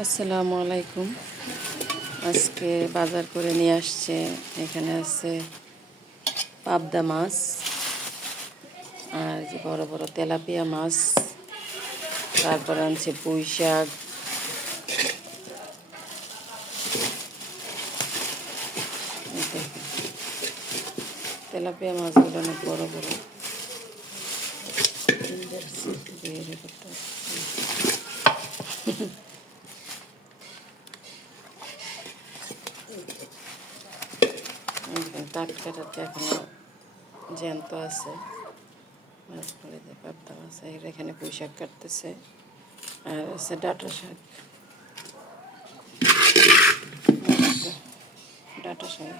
আসসালামু আলাইকুম। আজকে বাজার করে নিয়ে আসছে, এখানে আছে পাবদা মাছ আর যে বড় বড় তেলাপিয়া মাছ, তারপর আনছে পুঁই শাক, তেলাপিয়া মাছগুলো অনেক বড় বড়। টাটকা টাটকা এখনো জ্যান্ত আছে মাছগুলো, যে পাবদা মাছ। এর এখানে পুঁই শাক কাটতেছে আর আছে ডাঁটা শাক, ডাঁটা শাক।